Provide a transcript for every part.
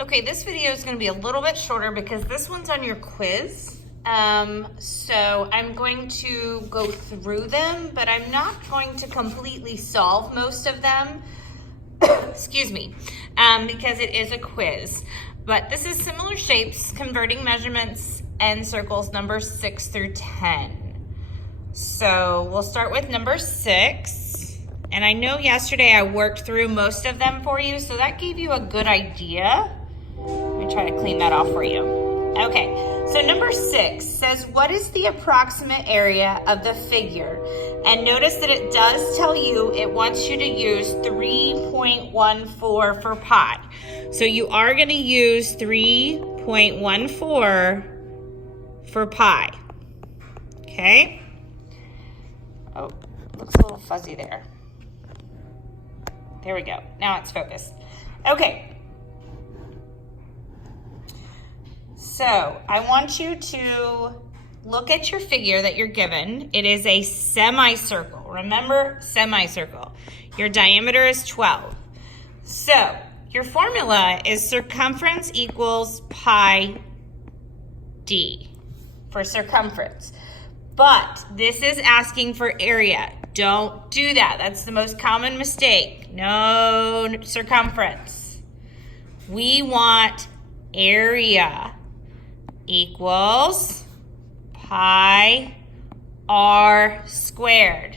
Okay, this video is going to be a little bit shorter because this one's on your quiz. So I'm going to go through them, but I'm not going to completely solve most of them. Excuse me, because it is a quiz. But this is similar shapes, converting measurements, and circles number 6 through 10. So we'll start with number 6. And I know yesterday I worked through most of them for you, so that gave you a good idea. Let me try to clean that off for you. Okay, so number 6 says, what is the approximate area of the figure? And notice that it does tell you it wants you to use 3.14 for pi. So you are going to use 3.14 for pi. Okay? Oh, looks a little fuzzy there. There we go. Now it's focused. Okay. So I want you to look at your figure that you're given. It is a semicircle. Remember, semicircle. Your diameter is 12. So your formula is circumference equals pi d for circumference. But this is asking for area. Don't do that. That's the most common mistake. No circumference. We want area equals pi r squared.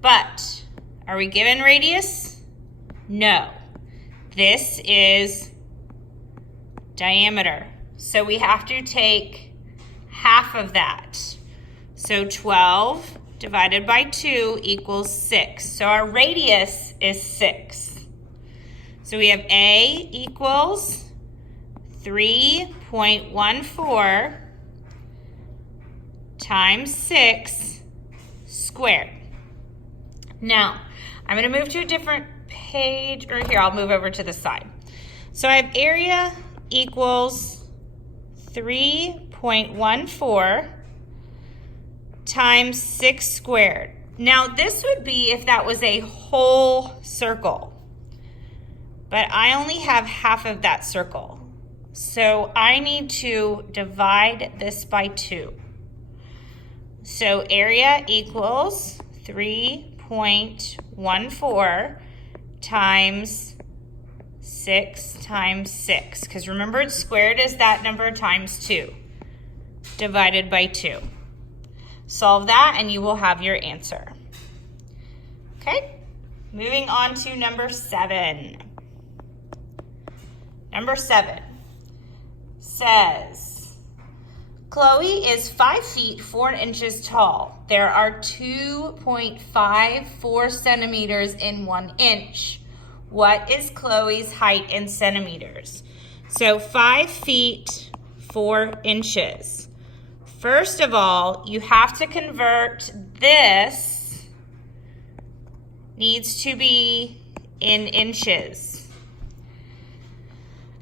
But are we given radius? No. This is diameter. So we have to take half of that. So 12 divided by 2 equals 6. So our radius is 6. So we have A equals 3.14 times 6 squared. Now, I'm going to move to a different page, or here, I'll move over to the side. So I have area equals 3.14 times 6 squared. Now, this would be if that was a whole circle, but I only have half of that circle. So I need to divide this by 2. So area equals 3.14 times 6 times 6. Because remember, squared is that number times 2 divided by 2. Solve that and you will have your answer. Okay, moving on to number 7. Number 7 says, Chloe is 5 feet 4 inches tall. There are 2.54 centimeters in 1 inch. What is Chloe's height in centimeters? So 5 feet 4 inches. First of all, you have to convert this, needs to be in inches.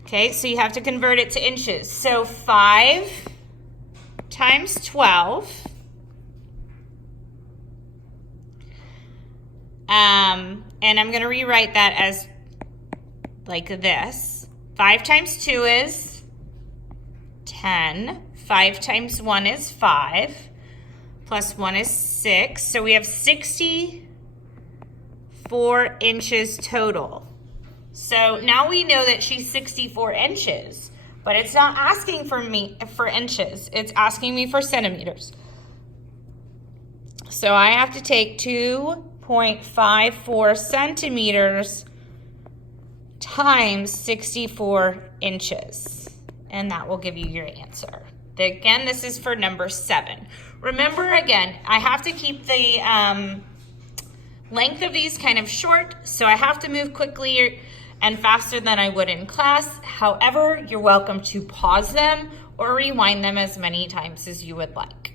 Okay, so you have to convert it to inches. So 5 times 12. And I'm going to rewrite that as like this. 5 times 2 is 10. 5 times 1 is 5. Plus 1 is 6. So we have 64 inches total. So now we know that she's 64 inches, but it's not asking for inches. It's asking me for centimeters. So I have to take 2.54 centimeters times 64 inches, and that will give you your answer. Again, this is for number 7. Remember, again, I have to keep the length of these kind of short, so I have to move quickly and faster than I would in class. However, you're welcome to pause them or rewind them as many times as you would like.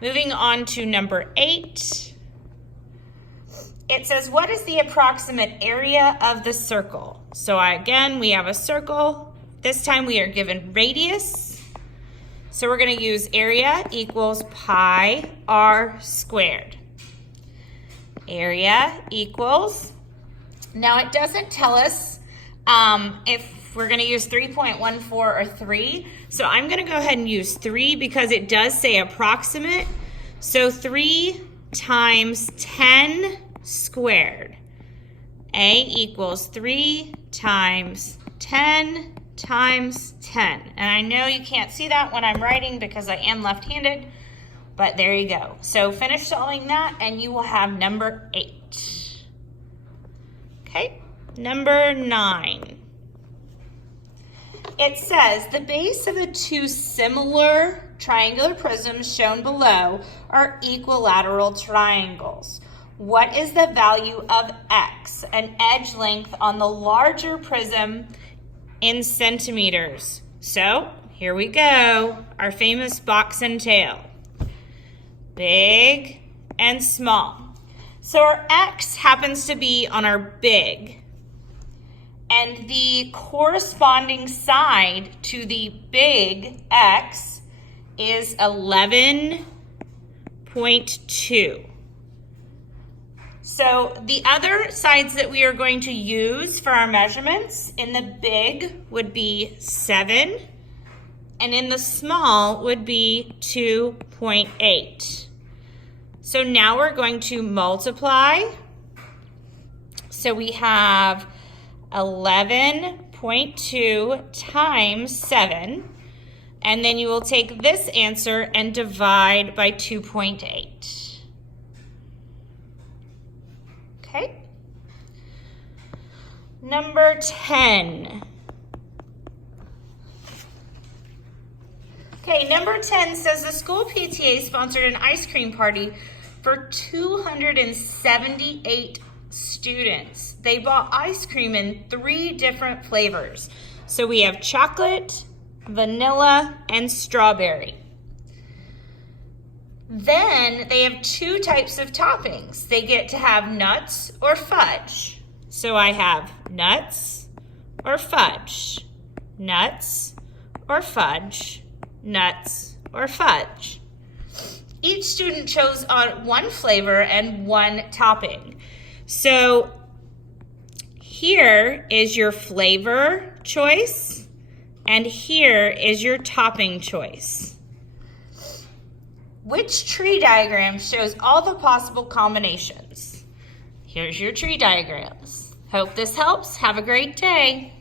Moving on to number 8. It says, what is the approximate area of the circle? So again, we have a circle. This time we are given radius. So we're going to use area equals pi r squared. Area equals, now it doesn't tell us if we're going to use 3.14 or 3. So I'm going to go ahead and use 3 because it does say approximate. So 3 times 10 squared. A equals 3 times 10 times 10. And I know you can't see that when I'm writing because I am left-handed, but there you go. So finish solving that and you will have number 8. Okay, number 9. It says the base of the two similar triangular prisms shown below are equilateral triangles. What is the value of x, an edge length on the larger prism in centimeters? So here we go, our famous box and tail. Big and small. So our x happens to be on our big, and the corresponding side to the big x is 11.2. So the other sides that we are going to use for our measurements in the big would be 7, and in the small would be 2.8. So now we're going to multiply. So we have 11.2 times 7, and then you will take this answer and divide by 2.8. Okay. Number 10. Okay, number 10 says the school PTA sponsored an ice cream party for 278 students. They bought ice cream in 3 different flavors. So we have chocolate, vanilla, and strawberry. Then they have 2 types of toppings. They get to have nuts or fudge. So I have nuts or fudge, nuts or fudge, nuts or fudge. Each student chose one flavor and one topping. So here is your flavor choice, and here is your topping choice. Which tree diagram shows all the possible combinations? Here's your tree diagrams. Hope this helps. Have a great day.